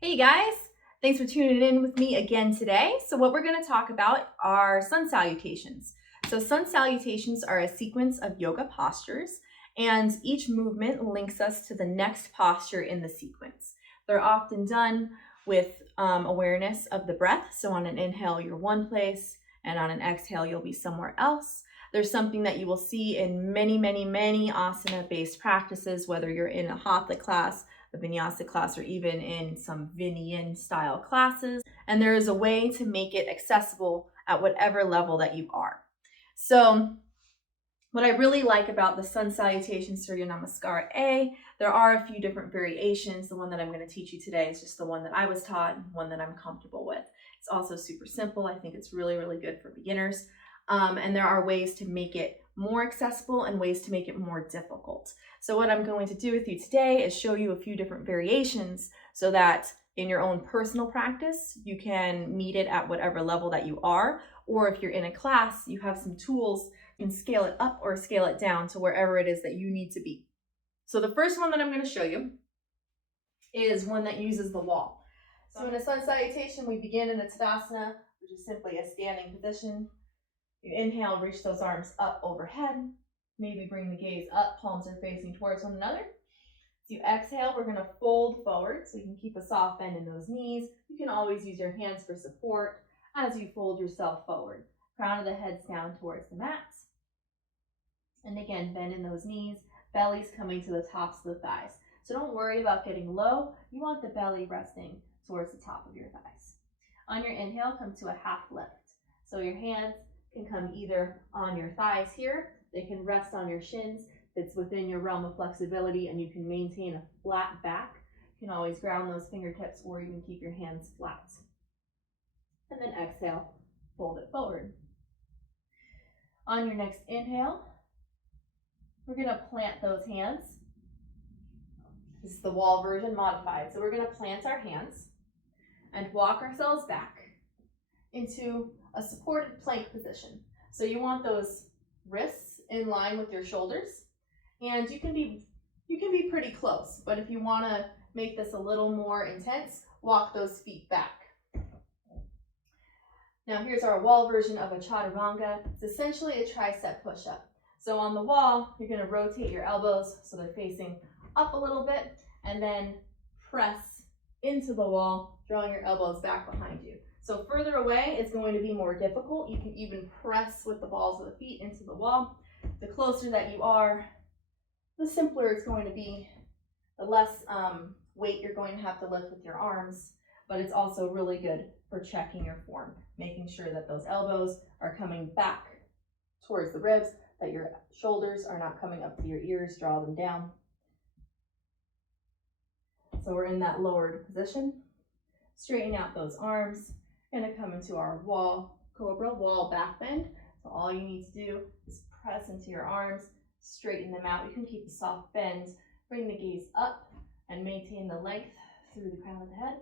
Hey guys, thanks for tuning in with me again today. So what we're going to talk about are sun salutations. So sun salutations are a sequence of yoga postures, and each movement links us to the next posture in the sequence. They're often done with awareness of the breath. So on an inhale, you're one place, and on an exhale, you'll be somewhere else. There's something that you will see in many asana-based practices, whether you're in a hatha class, a vinyasa class, or even in some Vinyan style classes. And there is a way to make it accessible at whatever level that you are. So what I really like about the Sun Salutation Surya Namaskar there are a few different variations. The one that I'm going to teach you today is just the one that I was taught and one that I'm comfortable with. It's also super simple. I think it's really good for beginners. And there are ways to make it more accessible and ways to make it more difficult. So what I'm going to do with you today is show you a few different variations so that in your own personal practice, you can meet it at whatever level that you are, or if you're in a class, you have some tools, you can scale it up or scale it down to wherever it is that you need to be. So the first one that I'm going to show you is one that uses the wall. So in a sun salutation, we begin in a Tadasana, which is simply a standing position. You inhale, reach those arms up overhead. Maybe bring the gaze up, palms are facing towards one another. As you exhale, we're going to fold forward so you can keep a soft bend in those knees. You can always use your hands for support as you fold yourself forward. Crown of the head's down towards the mat. And again, bend in those knees, belly's coming to the tops of the thighs. So don't worry about getting low. You want the belly resting towards the top of your thighs. On your inhale, come to a half lift. So your hands can come either on your thighs here, they can rest on your shins. It's within your realm of flexibility and you can maintain a flat back. You can always ground those fingertips or even keep your hands flat. And then exhale, fold it forward. On your next inhale, we're going to plant those hands. This is the wall version modified. So we're going to plant our hands and walk ourselves back into a supported plank position. So you want those wrists in line with your shoulders, and you can be pretty close, but if you want to make this a little more intense, walk those feet back. Now here's our wall version of a Chaturanga. It's essentially a tricep push-up. So on the wall, you're going to rotate your elbows so they're facing up a little bit, and then press into the wall, drawing your elbows back behind you. So further away is going to be more difficult. You can even press with the balls of the feet into the wall. The closer that you are, the simpler it's going to be, the less weight you're going to have to lift with your arms, but it's also really good for checking your form, making sure that those elbows are coming back towards the ribs, that your shoulders are not coming up to your ears, draw them down. So we're in that lowered position. Straighten out those arms. Gonna come into our wall, cobra, wall back bend. So all you need to do is press into your arms, straighten them out. You can keep a soft bend, bring the gaze up and maintain the length through the crown of the head.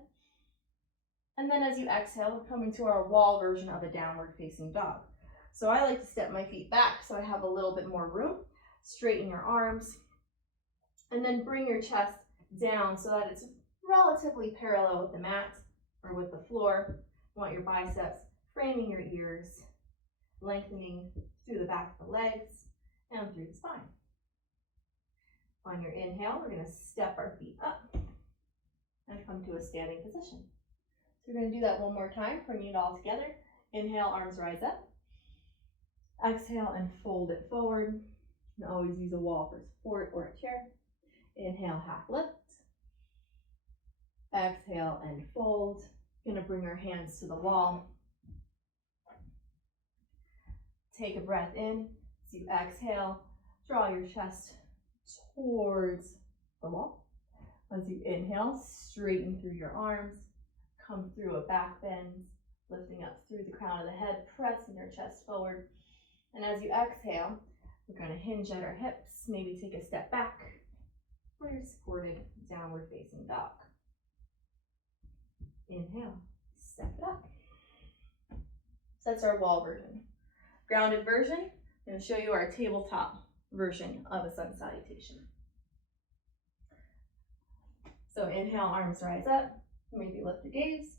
And then as you exhale, we're coming to our wall version of a downward facing dog. So I like to step my feet back so I have a little bit more room. Straighten your arms and then bring your chest down so that it's relatively parallel with the mat or with the floor. You want your biceps framing your ears, lengthening through the back of the legs and through the spine. On your inhale, we're going to step our feet up and come to a standing position. So we're going to do that one more time, bringing it all together. Inhale, arms rise up. Exhale and fold it forward. You can always use a wall for support or a chair. Inhale, half lift. Exhale and fold. Going to bring our hands to the wall. Take a breath in. As you exhale, draw your chest towards the wall. As you inhale, straighten through your arms. Come through a back bend, lifting up through the crown of the head, pressing your chest forward. And as you exhale, we're going to hinge at our hips, maybe take a step back for your supported downward facing dog. Inhale, step it up. So that's our wall version. Grounded version, I'm going to show you our tabletop version of a sun salutation. So inhale, arms rise up. Maybe lift your gaze.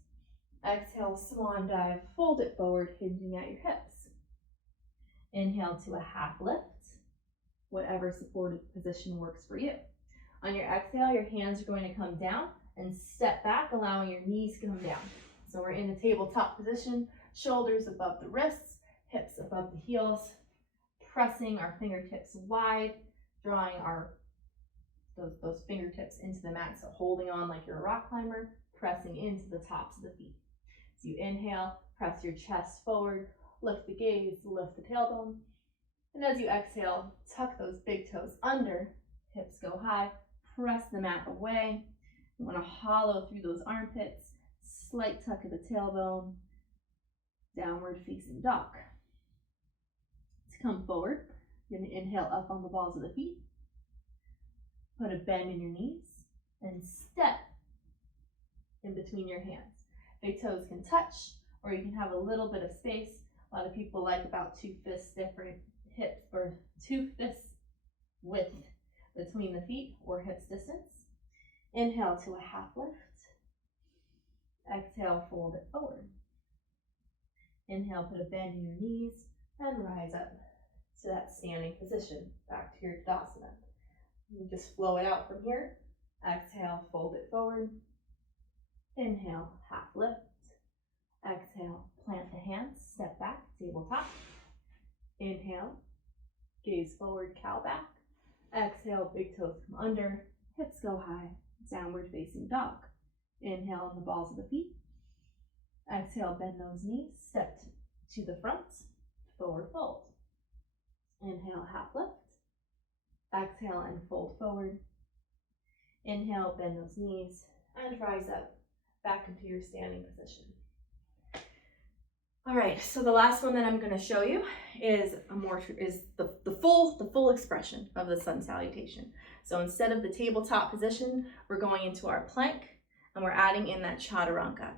Exhale, swan dive, fold it forward, hinging at your hips. Inhale to a half lift, whatever supported position works for you. On your exhale, your hands are going to come down and step back, allowing your knees to come down. So we're in the tabletop position, shoulders above the wrists, hips above the heels, pressing our fingertips wide, drawing those fingertips into the mat. So holding on like you're a rock climber, pressing into the tops of the feet. So you inhale, press your chest forward, lift the gaze, lift the tailbone. And as you exhale, tuck those big toes under, hips go high, press the mat away. You want to hollow through those armpits, slight tuck of the tailbone, downward facing dog. To come forward, you're going to inhale up on the balls of the feet, put a bend in your knees, and step in between your hands. Big toes can touch, or you can have a little bit of space. A lot of people like about 2 fists different hips, or 2 fists width between the feet, or hips distance. Inhale to a half lift. Exhale, fold it forward. Inhale, put a bend in your knees, and rise up to that standing position, back to your Tadasana. You just flow it out from here. Exhale, fold it forward. Inhale, half lift. Exhale, plant the hands, step back, tabletop. Inhale, gaze forward, cow back. Exhale, big toes come under, hips go high, downward facing dog. Inhale on the balls of the feet. Exhale, bend those knees, step to the front, forward fold. Inhale, half lift. Exhale and fold forward. Inhale, bend those knees, and rise up, back into your standing position. All right, so the last one that I'm going to show you is the full expression of the sun salutation. So instead of the tabletop position, we're going into our plank, and we're adding in that chaturanga.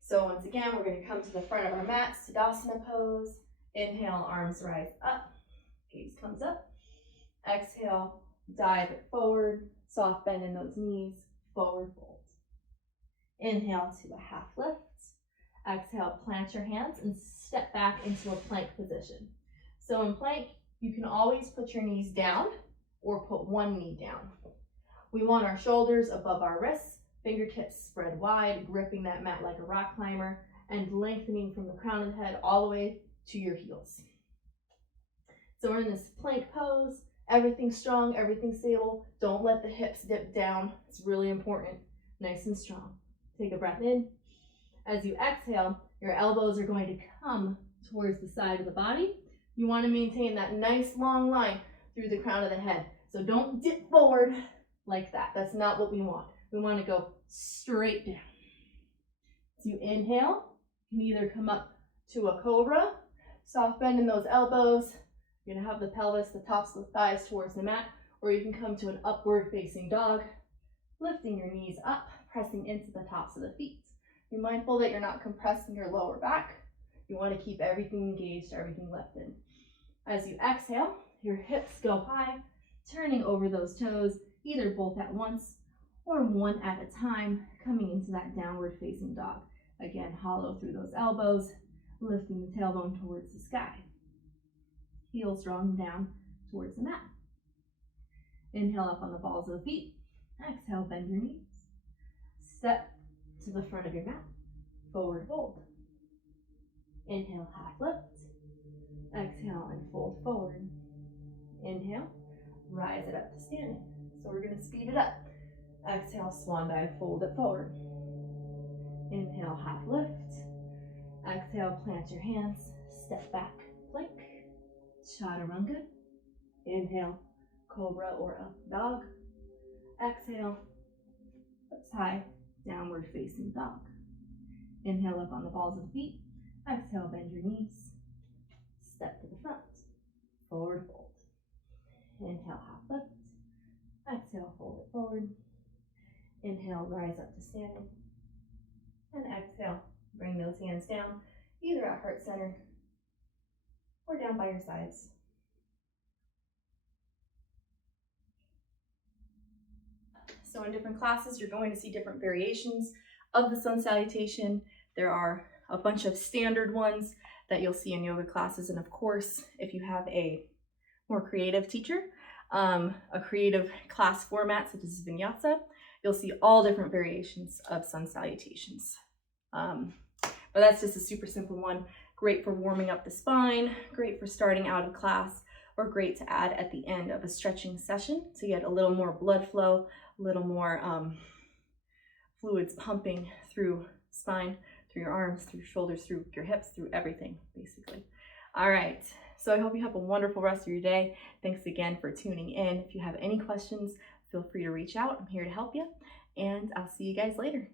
So once again, we're going to come to the front of our mat, Tadasana pose. Inhale, arms rise up, gaze comes up. Exhale, dive it forward, soft bend in those knees, forward fold. Inhale to a half lift. Exhale, plant your hands and step back into a plank position. So in plank, you can always put your knees down or put one knee down. We want our shoulders above our wrists, fingertips spread wide, gripping that mat like a rock climber, and lengthening from the crown of the head all the way to your heels. So we're in this plank pose, everything's strong, everything's stable. Don't let the hips dip down. It's really important, nice and strong. Take a breath in. As you exhale, your elbows are going to come towards the side of the body. You want to maintain that nice long line through the crown of the head. So don't dip forward like that. That's not what we want. We want to go straight down. As you inhale, you can either come up to a cobra, soft bend in those elbows. You're going to have the pelvis, the tops of the thighs towards the mat, or you can come to an upward facing dog, lifting your knees up, pressing into the tops of the feet. Be mindful that you're not compressing your lower back. You want to keep everything engaged, everything lifted. As you exhale, your hips go high, turning over those toes, either both at once or one at a time, coming into that downward facing dog. Again, hollow through those elbows, lifting the tailbone towards the sky. Heels drawing down towards the mat. Inhale up on the balls of the feet. Exhale, bend your knees. Step to the front of your mat, forward fold. Inhale, half lift. Exhale and fold forward. Inhale, rise it up to standing. So we're going to speed it up. Exhale, swan dive, fold it forward. Inhale, half lift. Exhale, plant your hands, step back, plank. Chaturanga. Inhale, cobra or up dog. Exhale, hips high, downward facing dog. Inhale up on the balls of the feet. Exhale, bend your knees. Step to the front. Forward fold. Inhale, half lift. Exhale, fold it forward. Inhale, rise up to standing. And exhale, bring those hands down, either at heart center or down by your sides. So in different classes, you're going to see different variations of the sun salutation. There are a bunch of standard ones that you'll see in yoga classes. And of course, if you have a more creative teacher, a creative class format such as Vinyasa, you'll see all different variations of sun salutations. But that's just a super simple one. Great for warming up the spine, great for starting out of class, or great to add at the end of a stretching session to get a little more blood flow, a little more fluids pumping through spine, through your arms, through your shoulders, through your hips, through everything, basically. All right, so I hope you have a wonderful rest of your day. Thanks again for tuning in. If you have any questions, feel free to reach out. I'm here to help you, and I'll see you guys later.